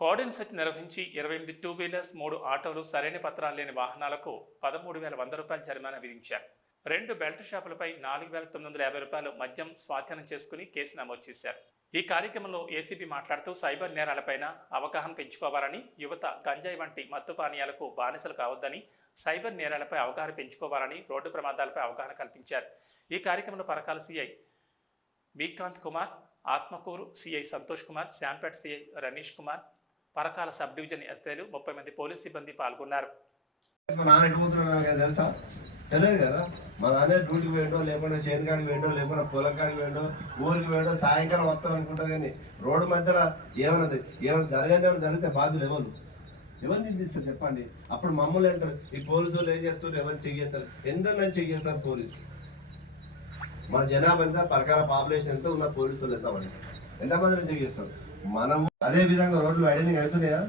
కోడెన్ set నిర్వహించి ఇరవై ఎనిమిది టూ వీలర్స్ మూడు ఆటోలు సరైన పత్రాలు లేని వాహనాలకు పదమూడు వేల వంద రూపాయల జరిమానా విధించారు. రెండు బెల్ట్ షాపులపై నాలుగు వేల తొమ్మిది వందల యాభై రూపాయలు మద్యం స్వాధీనం చేసుకుని కేసు నమోదు చేశారు. ఈ కార్యక్రమంలో ఏసీబీ మాట్లాడుతూ సైబర్ నేరాలపైన అవగాహన పెంచుకోవాలని యువత గంజాయి వంటి మత్తు పానీయాలకు బానిసలు కావద్దని సైబర్ నేరాలపై అవగాహన పెంచుకోవాలని రోడ్డు ప్రమాదాలపై అవగాహన కల్పించారు. ఈ కార్యక్రమంలో Parakala CI Bikanth Kumar Atmakur CI Santosh Kumar Shampet CI Ranish Kumar Parakala sub division ఎస్ఐలు ముప్పై మంది పోలీస్ సిబ్బంది పాల్గొన్నారు. మా నాన్న ఎటు నాకు తెలుసా? తెలియదు కదా? మా నాన్న డ్యూటీకి పోయిండో లేకుండా చేను కాడికి పోయిండో లేకుండా పొలం కాడికి పోయిండో ఊరికి పోయిండో సాయంకాలం వస్తాం అనుకుంటా కానీ రోడ్డు మధ్యలో ఏమైనా ఏమైనా జరగని జరిగితే బాధ్యులు ఎవరు? ఎవరు నిందిస్తారు చెప్పండి? అప్పుడు మమ్మల్ని అంటారు. ఈ పోలీసు ఏం చేస్తారు? ఎవరు చెయ్యేస్తారు ఎందరు చెయ్యేస్తారు పోలీసు? మన జనాభా ఎంత? పరకాల పాపులేషన్ ఎంత? ఉన్న పోలీసులు వాళ్ళు ఎంతమంది? చెయ్యేస్తారు మనము అదే విధంగా రోడ్లు వైడనింగ్ అవుతున్నాయా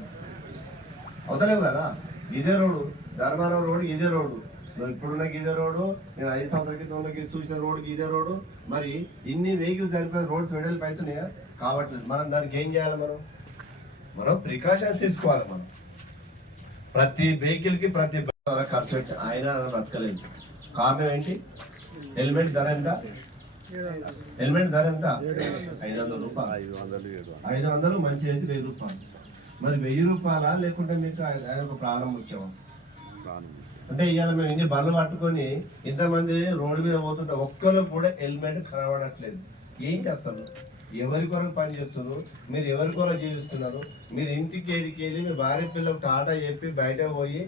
అవుతలేవు కదా. ఇదే రోడ్డు. ధర్మారావు రోడ్ ఇదే రోడ్డు. నువ్వు ఇప్పుడున్న ఇదే రోడ్డు నేను ఐదు సంవత్సరాల క్రితం చూసిన రోడ్డుకి ఇదే రోడ్డు. మరి ఇన్ని వెహికల్స్ చనిపోయిన రోడ్స్ వెడల్పు అవుతున్నాయా కావట్లేదు మనం దానికి ఏం చేయాలి మనం? మనం ప్రికాషన్స్ తీసుకోవాలి మనం. ప్రతి వెహికల్కి ప్రతి ఖర్చు ఆయన బ్రతకలేదు కారణం ఏంటి? హెల్మెట్ ధర ఎంత? హెల్మెట్ ధర ఎంత? ఐదు వందల రూపాయలు. ఐదు వందలు మంచి అయితే వెయ్యి రూపాయలు. మరి వెయ్యి రూపాయలా లేకుంటే మీకు ఆయన ఒక ప్రాణం ముఖ్యమా? అంటే ఇవాళ మేము ఇన్ని బండ్లు పట్టుకొని ఇంతమంది రోడ్డు మీద పోతుంటే ఒక్కరు కూడా హెల్మెట్ కనబడట్లేదు. ఏంటి అసలు? ఎవరి కొరకు పని చేస్తున్నారు? మీరు ఎవరి కొరకు జీవిస్తున్నారు? మీరు ఇంటికి ఏదికి వెళ్ళి మీ భార్య పిల్లలకు టాటా చెప్పి బయట పోయి